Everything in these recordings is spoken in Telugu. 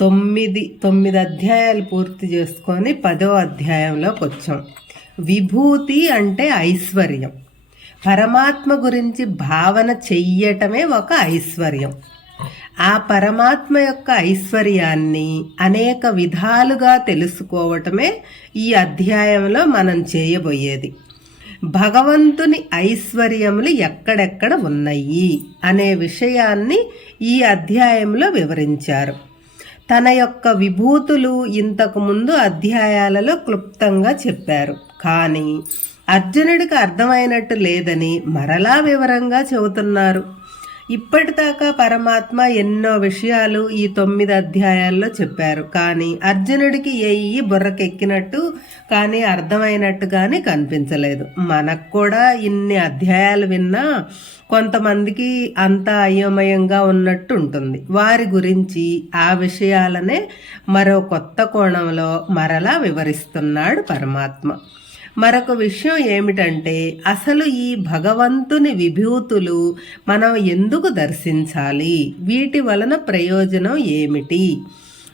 తొమ్మిది తొమ్మిది అధ్యాయాలు పూర్తి చేసుకొని పదో అధ్యాయంలోకి వచ్చాం. విభూతి అంటే ఐశ్వర్యం. పరమాత్మ గురించి భావన చెయ్యటమే ఒక ఐశ్వర్యం. ఆ పరమాత్మ యొక్క ఐశ్వర్యాన్ని అనేక విధాలుగా తెలుసుకోవటమే ఈ అధ్యాయంలో మనం చేయబోయేది. భగవంతుని ఐశ్వర్యములు ఎక్కడెక్కడ ఉన్నాయి అనే విషయాన్ని ఈ అధ్యాయంలో వివరించారు. తన యొక్క విభూతులు ఇంతకుముందు అధ్యాయాలలో క్లుప్తంగా చెప్పారు. కానీ అర్జునుడికి అర్థమైనట్టు లేదని మరలా వివరంగా చెబుతున్నారు. ఇప్పటిదాకా పరమాత్మ ఎన్నో విషయాలు ఈ తొమ్మిది అధ్యాయాల్లో చెప్పారు. కానీ అర్జునుడికి ఎయ్యి బుర్రకెక్కినట్టు కానీ అర్థమైనట్టు కానీ కనిపించలేదు. మనకు కూడా ఇన్ని అధ్యాయాలు విన్నా కొంతమందికి అంత అయోమయంగా ఉన్నట్టు ఉంటుంది. వారి గురించి ఆ విషయాలనే మరో కొత్త కోణంలో మరలా వివరిస్తున్నాడు పరమాత్మ. మరొక విషయం ఏమిటంటే అసలు ఈ భగవంతుని విభూతులు మనం ఎందుకు దర్శించాలి? వీటి వలన ప్రయోజనం ఏమిటి?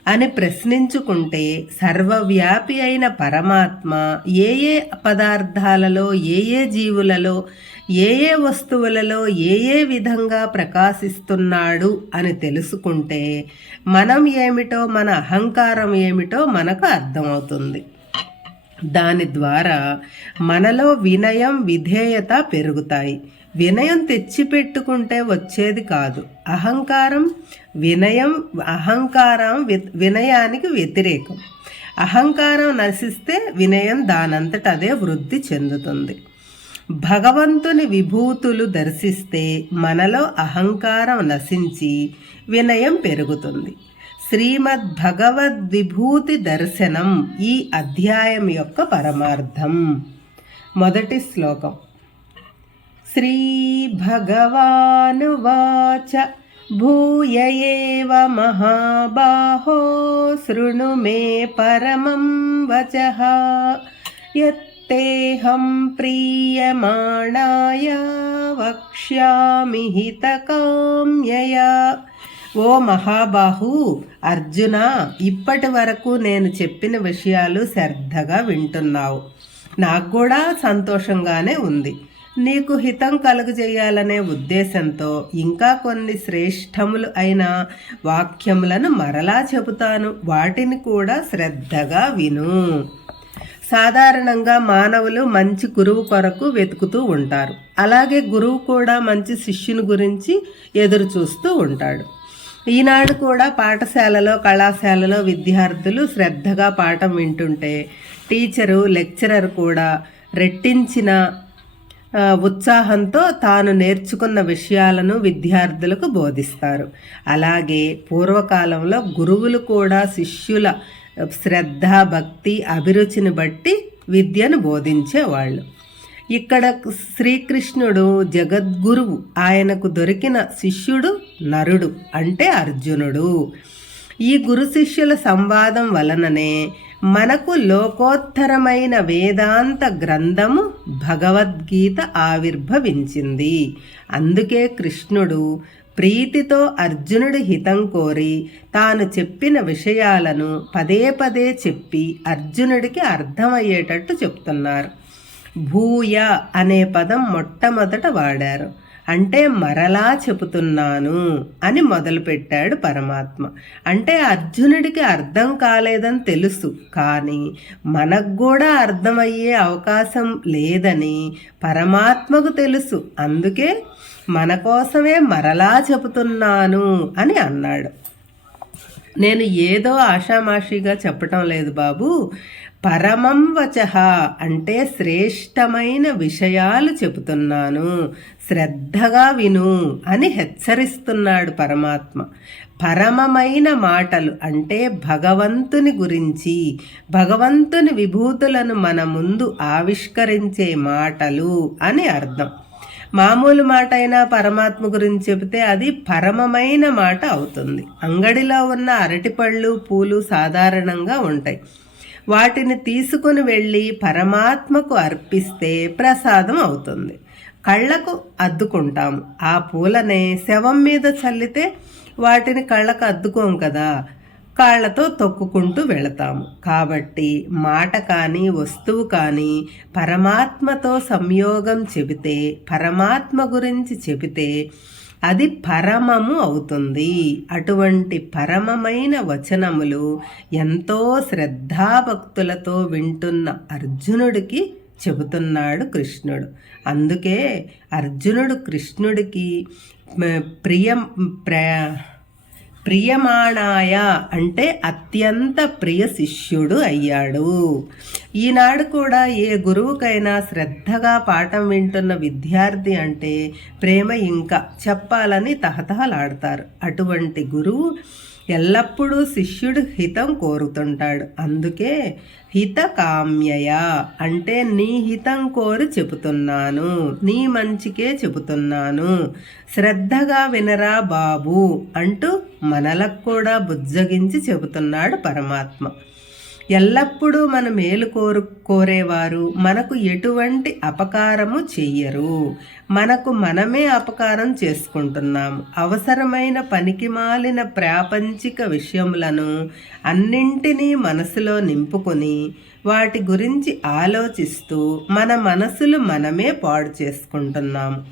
అని ప్రశ్నించుకుంటే సర్వవ్యాపి అయిన పరమాత్మ ఏ ఏ పదార్థాలలో ఏ ఏ జీవులలో ఏ ఏ వస్తువులలో ఏ ఏ విధంగా ప్రకాశిస్తున్నాడు అని తెలుసుకుంటే మనం ఏమిటో మన అహంకారం ఏమిటో మనకు అర్థమవుతుంది. దాని ద్వారా మనలో వినయం విధేయత పెరుగుతాయి. వినయం తెచ్చిపెట్టుకుంటే వచ్చేది కాదు. అహంకారం వినయం అహంకారం వినయానికి వ్యతిరేకం. అహంకారం నశిస్తే వినయం దానంతట అదే వృద్ధి చెందుతుంది. భగవంతుని విభూతులు దర్శిస్తే మనలో అహంకారం నశించి వినయం పెరుగుతుంది. శ్రీమద్ భగవద్ విభూతి దర్శనం ఈ అధ్యాయం యొక్క పరమార్థం. మొదటి శ్లోకం. శ్రీ భగవానువాచ భూయ ఏవ మహాబాహో శృణు మే పరమం వచ. యత్తేహం ప్రీయమాణాయ వక్ష్యామి హితకామ్యయా. ఓ మహాబాహు అర్జున ఇప్పటి వరకు నేను చెప్పిన విషయాలు శ్రద్ధగా వింటున్నావు. నాకు కూడా సంతోషంగానే ఉంది. నీకు హితం కలుగజేయాలనే ఉద్దేశంతో ఇంకా కొన్ని శ్రేష్టములు అయిన వాక్యములను మరలా చెబుతాను. వాటిని కూడా శ్రద్ధగా విను. సాధారణంగా మానవులు మంచి గురువు కొరకు వెతుకుతూ ఉంటారు. అలాగే గురువు కూడా మంచి శిష్యుని గురించి ఎదురు చూస్తూ ఉంటాడు. ఈనాడు కూడా పాఠశాలలో కళాశాలలో విద్యార్థులు శ్రద్ధగా పాఠం వింటుంటే టీచరు లెక్చరర్ కూడా రెట్టించిన ఉత్సాహంతో తాను నేర్చుకున్న విషయాలను విద్యార్థులకు బోధిస్తారు. అలాగే పూర్వకాలంలో గురువులు కూడా శిష్యుల శ్రద్ధ భక్తి అభిరుచిని బట్టి విద్యను బోధించేవాళ్ళు. ఇక్కడ శ్రీకృష్ణుడు జగద్గురువు ఆయనకు దొరికిన శిష్యుడు నరుడు అంటే అర్జునుడు. ఈ గురు శిష్యుల సంవాదం వలననే మనకు లోకోత్తరమైన వేదాంత గ్రంథము భగవద్గీత ఆవిర్భవించింది. అందుకే కృష్ణుడు ప్రీతితో అర్జునుడి హితం కోరి తాను చెప్పిన విషయాలను పదే పదే చెప్పి అర్జునుడికి అర్థమయ్యేటట్టు చెప్తున్నారు. భూయ అనే పదం మొట్టమొదట వాడారు. అంటే మరలా చెబుతున్నాను అని మొదలుపెట్టాడు పరమాత్మ. అంటే అర్జునుడికి అర్థం కాలేదని తెలుసు కానీ మనకు కూడా అర్థమయ్యే అవకాశం లేదని పరమాత్మకు తెలుసు. అందుకే మన కోసమే మరలా చెబుతున్నాను అని అన్నాడు. నేను ఏదో ఆషామాషిగా చెప్పటం లేదు బాబు. పరమం వచహ అంటే శ్రేష్టమైన విషయాలు చెబుతున్నాను. శ్రద్ధగా విను అని హెచ్చరిస్తున్నాడు పరమాత్మ. పరమమైన మాటలు అంటే భగవంతుని గురించి భగవంతుని విభూతులను మన ముందు ఆవిష్కరించే మాటలు అని అర్థం. మామూలు మాట అయినా పరమాత్మ గురించి చెబితే అది పరమమైన మాట అవుతుంది. అంగడిలో ఉన్న అరటిపళ్ళు పూలు సాధారణంగా ఉంటాయి. వాటిని తీసుకుని వెళ్ళి పరమాత్మకు అర్పిస్తే ప్రసాదం అవుతుంది. కళ్ళకు అద్దుకుంటాము. ఆ పూలనే శవం మీద చల్లితే వాటిని కళ్ళకు అద్దుకోం కదా. కాళ్ళతో తొక్కుకుంటూ వెళతాము. కాబట్టి మాట కానీ వస్తువు కానీ పరమాత్మతో సంయోగం చెబితే పరమాత్మ గురించి చెబితే అది పరమము అవుతుంది. అటువంటి పరమమైన వచనములు ఎంతో శ్రద్ధాభక్తులతో వింటున్న అర్జునుడికి చెబుతున్నాడు కృష్ణుడు. అందుకే అర్జునుడు కృష్ణుడికి ప్రియం ప్ర ప్రియమాణాయ అంటే అత్యంత ప్రియ శిష్యుడు అయ్యాడు. ఈనాడు కూడా ఏ గురువుకైనా శ్రద్ధగా పాఠం వింటున్న విద్యార్థి అంటే ప్రేమ ఇంకా చెప్పాలని తహతహలాడతారు. అటువంటి గురువు ఎల్లప్పుడూ శిష్యుడు హితం కోరుతుంటాడు. అందుకే హితకామ్యయ అంటే నీ హితం కోరి చెబుతున్నాను నీ మంచికే చెబుతున్నాను. శ్రద్ధగా వినరా బాబు అంటూ మనలకు కూడా బుజ్జగించి చెబుతున్నాడు పరమాత్మ. ఎల్లప్పుడూ మన మేలు కోరు కోరేవారు. మనకు ఎటువంటి అపకారము చెయ్యరు. మనకు మనమే అపకారం చేసుకుంటున్నాం. అవసరమైన పనికి మాలిన ప్రాపంచిక విషయములను అన్నింటినీ మనసులో నింపుకొని వాటి గురించి ఆలోచిస్తూ మన మనసులు మనమే పాడు చేసుకుంటున్నాం.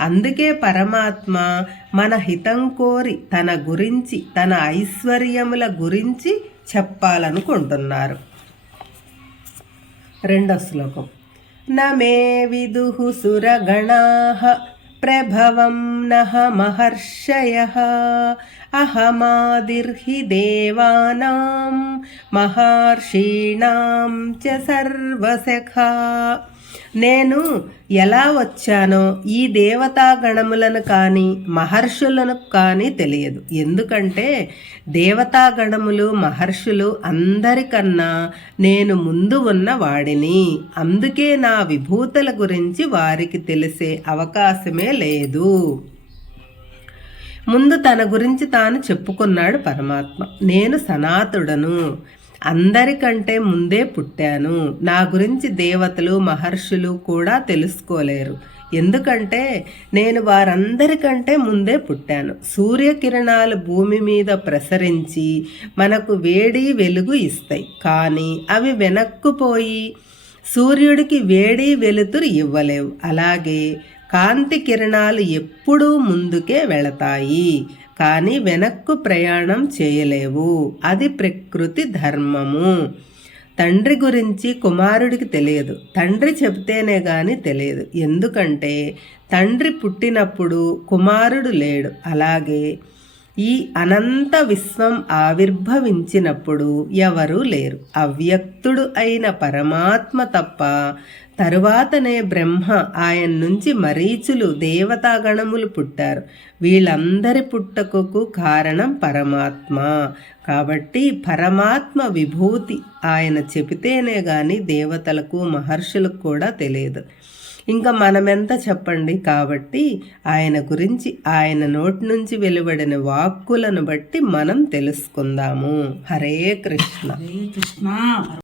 అందుకే పరమాత్మ మన హితం కోరి తన గురించి తన ఐశ్వర్యముల గురించి చెప్పాలనుకుంటున్నారు. రెండో శ్లోకం. నమే విదుహు సురగణా ప్రభవం నహ మహర్షయ అహమాదిర్హి దేవానాం మహర్షీణాం చ నేను ఎలా వచ్చానో ఈ దేవతా గణములను కానీ మహర్షులను కానీ తెలియదు. ఎందుకంటే దేవతా గణములు మహర్షులు అందరికన్నా నేను ముందు ఉన్న వాడిని. అందుకే నా విభూతుల గురించి వారికి తెలిసే అవకాశమే లేదు. ముందు తన గురించి తాను చెప్పుకున్నాడు పరమాత్మ. నేను సనాతుడను. అందరికంటే ముందే పుట్టాను. నా గురించి దేవతలు మహర్షులు కూడా తెలుసుకోలేరు. ఎందుకంటే నేను వారందరికంటే ముందే పుట్టాను. సూర్యకిరణాలు భూమి మీద ప్రసరించి మనకు వేడి వెలుగు ఇస్తాయి. కానీ అవి వెనక్కుపోయి సూర్యుడికి వేడి వెలుతురు ఇవ్వలేవు. అలాగే కాంతి కిరణాలు ఎప్పుడూ ముందుకే వెళతాయి. కానీ వెనక్కు ప్రయాణం చేయలేవు. అది ప్రకృతి ధర్మము. తండ్రి గురించి కుమారుడికి తెలియదు. తండ్రి చెబితేనే కానీ తెలియదు. ఎందుకంటే తండ్రి పుట్టినప్పుడు కుమారుడు లేడు. అలాగే ఈ అనంత విశ్వం ఆవిర్భవించినప్పుడు ఎవరూ లేరు. అవ్యక్తుడు అయిన పరమాత్మ తప్ప తరువాతనే బ్రహ్మ ఆయన నుంచి మరీచులు దేవతాగణములు పుట్టారు. వీళ్ళందరి పుట్టకకు కారణం పరమాత్మ. కాబట్టి పరమాత్మ విభూతి ఆయన చెబితేనే గాని దేవతలకు మహర్షులకు కూడా తెలియదు. ఇంకా మనమెంత చెప్పండి? కాబట్టి ఆయన గురించి ఆయన నోటి నుంచి వెలువడిన వాక్కులను బట్టి మనం తెలుసుకుందాము. హరే కృష్ణ. హరే కృష్ణ.